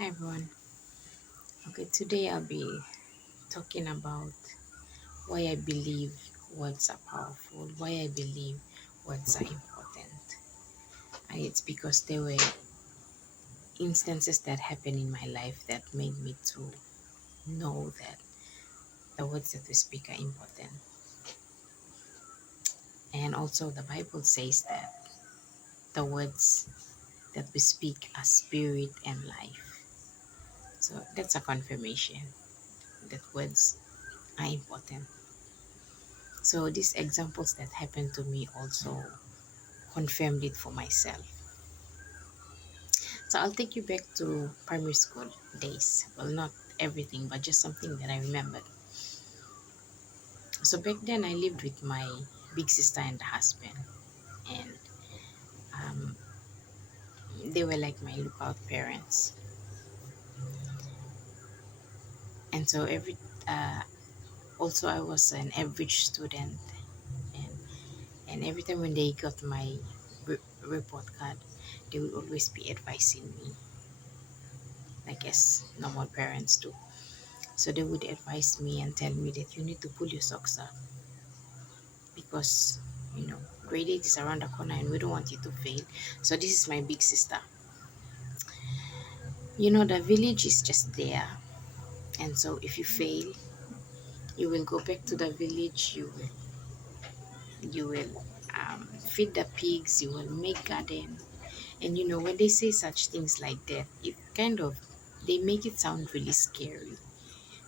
Hi everyone. Okay, today I'll be talking about why I believe words are powerful, why I believe words are important. And it's because there were instances that happened in my life that made me to know that the words that we speak are important. And also the Bible says that the words that we speak are spirit and life. So that's a confirmation that words are important. So these examples that happened to me also confirmed it for myself. So I'll take you back to primary school days. Well, not everything, but just something that I remembered. So back then, I lived with my big sister and the husband, and um, they were like my lookout parents. And so uh, also I was an average student, and and every time when they got my report card, they would always be advising me, like as normal parents do. So they would advise me and tell me that you need to pull your socks up because grade 8 is around the corner and we don't want you to fail. So this is my big sister. The village is just there, and so if you fail, you will go back to the village. You will feed the pigs, you will make garden. And when they say such things like that, it kind of, they make it sound really scary,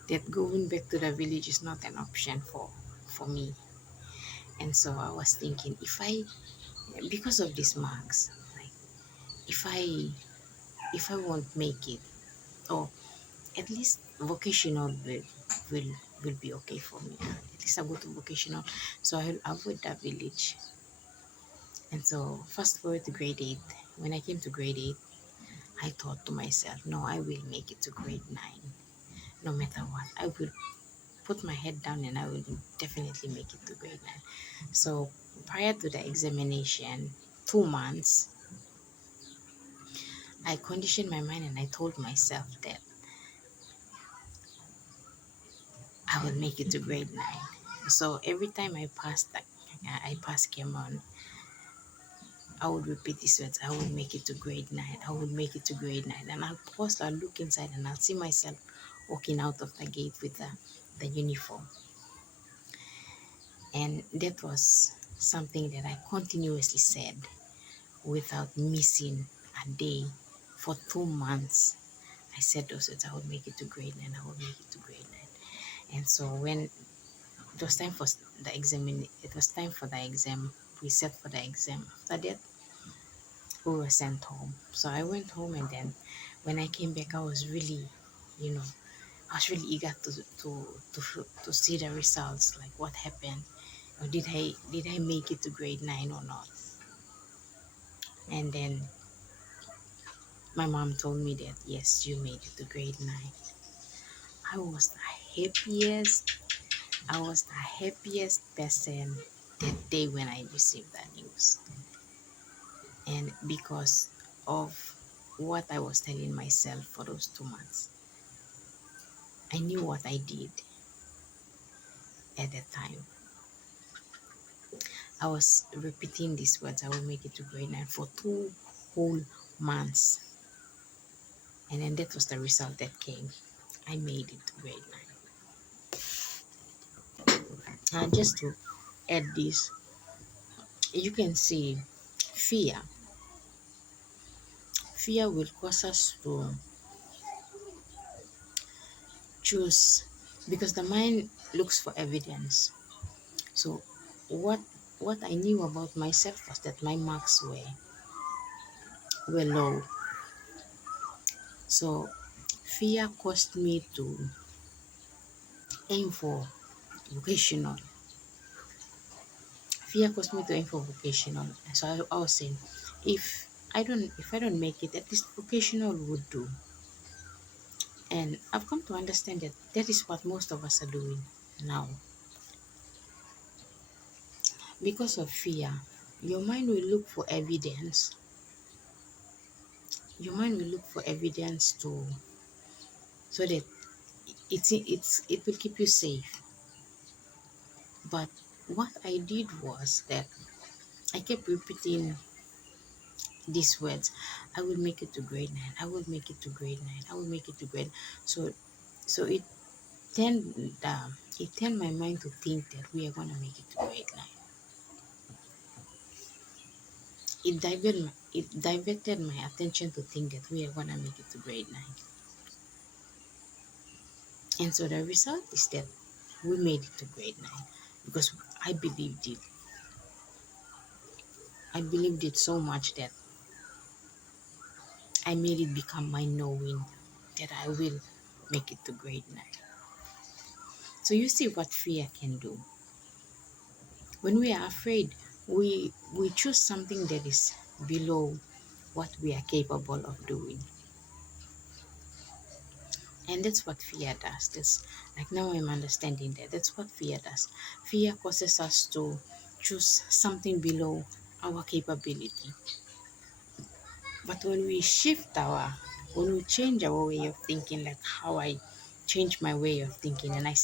that going back to the village is not an option for me. And so I was thinking, if I because of these marks, like, if I won't make it, or at least vocational will will be okay for me. At least I go to vocational, so I'll avoid that village. And so fast forward to grade 8. When I came to grade 8, I thought to myself, no, I will make it to grade 9. No matter what, I will put my head down and I will definitely make it to grade 9. So prior to the examination, 2 months, I conditioned my mind and I told myself that I will make it to grade 9. So every time I passed Cameron, I would repeat these words: I will make it to grade 9. I will make it to grade 9. And I'll look inside and I'll see myself walking out of the gate with the uniform. And that was something that I continuously said without missing a day for 2 months. I said those words: I will make it to grade 9. I will make it to grade 9. And so when it was time for the exam. We sat for the exam. After that, we were sent home. So I went home, and then when I came back, you know, I was really eager to see the results, like what happened. Or did I make it to grade 9 or not? And then my mom told me that yes, you made it to grade 9. I was the happiest. I was the happiest person that day when I received that news. And because of what I was telling myself for those 2 months, I knew what I did at that time. I was repeating these words: I will make it to grade 9 for 2 whole months. And then that was the result that came. I made it to grade 9. And just to add this, you can see fear. Fear will cause us to choose, because the mind looks for evidence. So what what I knew about myself was that my marks were low. So fear caused me to aim for vocational. Fear caused me to aim for vocational. So I was saying, if I don't make it, at least vocational would do. And I've come to understand that that is what most of us are doing now. Because of fear, your mind will look for evidence. your mind will look for evidence to so that it will keep you safe. But what I did was that I kept repeating these words. I will make it to grade 9. I will make it to grade 9. I will make it to grade. So so turned it turned my mind to think that we are gonna make it to grade 9. It diverted my attention to think that we are gonna make it to grade 9. And so the result is that we made it to grade 9 because I believed it. I believed it so much that I made it become my knowing that I will make it to grade 9. So you see what fear can do. When we are afraid, we choose something that is below what we are capable of doing. And that's what fear does. That's like now I'm understanding that. That's what fear does. Fear causes us to choose something below our capability. But when we change our way of thinking, like how I changed my way of thinking, and I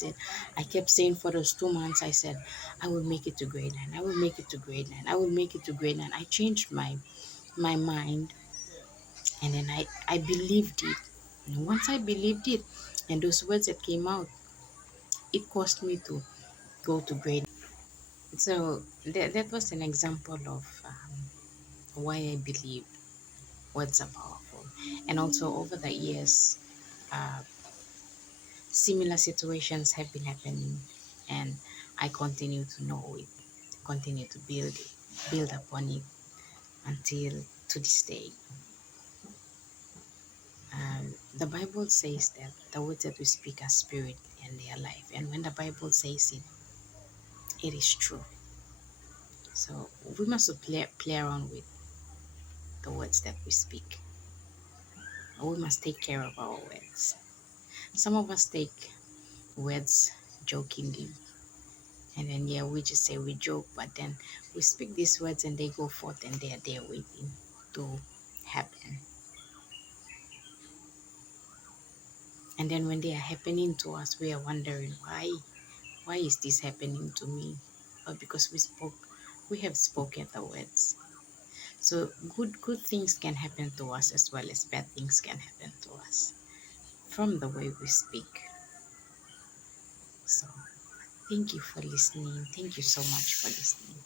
kept saying for those 2 months, I said, I will make it to grade 9. I will make it to grade 9. I will make it to grade 9. I changed my mind, and then I believed it. And once I believed it, and those words that came out, it caused me to go to grade. So that was an example of why I believe words are powerful. And also over the years, uh, similar situations have been happening, and I continue to know it, continue to build upon it until to this day. The Bible says that the words that we speak are spirit and they are life. And when the Bible says it, it is true. So we must play around with the words that we speak. We must take care of our words. Some of us take words jokingly, and then yeah, we just say we joke, but then we speak these words and they go forth and they are there waiting to happen. And then when they are happening to us, we are wondering why is this happening to me? But because we have spoken the words. So good things can happen to us as well as bad things can happen to us from the way we speak. So thank you for listening. Thank you so much for listening.